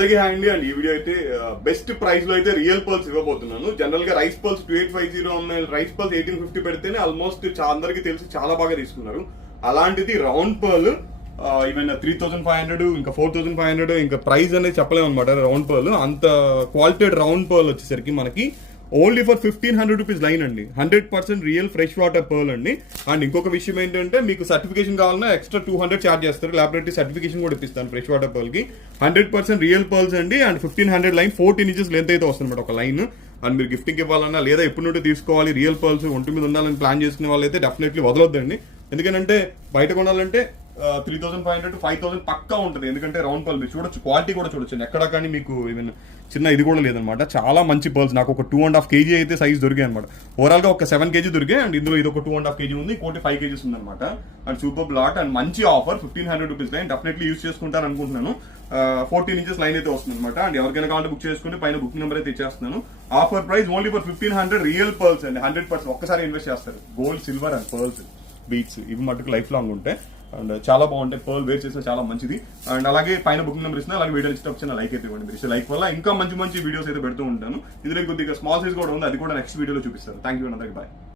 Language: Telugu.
అందరికీ అండి. అండ్ ఈ వీడియో అయితే బెస్ట్ ప్రైస్లో అయితే రియల్ పర్ల్స్ ఇవ్వబోతున్నాను. జనరల్గా rice pearls two eight five zero ఉన్నాయి రైస్ పర్ల్స్ ఎయిటీన్ ఫిఫ్టీ పెడితేనే ఆల్మోస్ట్ అందరికి తెలిసి చాలా బాగా తీసుకున్నారు. అలాంటిది round pearl even three thousand five hundred ఇంకా ఫోర్ థౌసండ్ ఫైవ్ హండ్రెడ్ ఇంకా ప్రైస్ అనేది చెప్పలేము అనమాట రౌండ్ పర్ల్ అంత క్వాలిటీ రౌండ్ పర్ల్ వచ్చేసరికి మనకి only for fifteen hundred rupees line అండి. Hundred percent real fresh water pearl అండి. అండ్ ఇంకొక విషయం ఏంటంటే మీకు సర్టిఫికేషన్ కావాలన్నా ఎక్స్ట్రా టూ హండ్రెడ్ చార్జ్ చేస్తారు. లాబొరేటరీ సర్టిఫికేషన్ కూడా ఇప్పిస్తాను ఫ్రెష్ వాటర్ పర్ల్కి. హండ్రెడ్ పర్సెంట్ రియల్ పర్ల్స్ అండి. And fifteen hundred line fourteen inches length అయితే వస్తుంది అనమాట ఒక లైన్. అండ్ మీరు గిఫ్టింగ్ ఇవ్వాలన్నా లేదా ఎప్పుడు నుండి తీసుకోవాలి రియల్ పర్ల్స్ ఒంటి మీద ఉండాలని ప్లాన్ చేసుకునే వాళ్ళైతే డెఫినెట్లీ వదలొద్దండి. ఎందుకంటే బయట కొనాలంటే three thousand five hundred five thousand పక్కా ఉంటుంది. ఎందుకంటే రౌండ్ పర్ల్ మీరు చూడొచ్చు క్వాలిటీ కూడా చూడొచ్చు ఎక్కడ కానీ మీకు ఈవెన్ చిన్న ఇది కూడా లేదనమాట. చాలా మంచి పర్ల్స్. నాకు ఒక టూ అండ్ హాఫ్ కేజీ అయితే సైజ్ దొరికాయి అనమాట ఓవరాల్గా ఒక సెవెన్ కేజీ దొరికాయి అండ్ ఇందులో ఇది ఒక టూ అండ్ హాఫ్ కేజీ ఉంది. ఇంకోటి ఫైవ్ కేజీస్ ఉంది అనమాట అండ్ సూపర్ బ్లాట్ అండ్ మంచి offer fifteen hundred rupees line definitely use చేసుకుంటాను అనుకుంటున్నాను. ఫోర్టీన్ ఇంచెస్ లైన్ అయితే వస్తుంది అనమాట అండ్ ఎవరికైనా కావాలంటే బుక్ చేసుకుంటే పైన బుకింగ్ నెంబర్ అయితే ఇచ్చేస్తున్నాను. Offer price only for fifteen hundred real pearls అండి. హండ్రెడ్ పర్సెంట్ ఒక్కసారి ఇన్వెస్ట్ చేస్తారు. Gold silver and pearls beach ఇవి మటుకు లైఫ్ లాంగ్ ఉంటాయి అండ్ చాలా బాగుంటాయి. పర్ల్ వేర్ చేసిన చాలా మంచిది. అండ్ అలాగే పైన బుకింగ్ నెంబర్ ఇస్తున్నా అలాగే వీడియో ఇష్టం వచ్చిన లైక్ అయితే ఇవ్వండి మీరు. లైక్ వల్ల ఇంకా మంచి మంచి వీడియోస్ అయితే పెడుతూ ఉంటాను. ఇందులో కొద్దిగా స్మాల్ సైజ్ కూడా ఉంది. అది కూడా నెక్స్ట్ వీడియోలో చూపిస్తాను. థ్యాంక్ యూ అందరికి బాయ్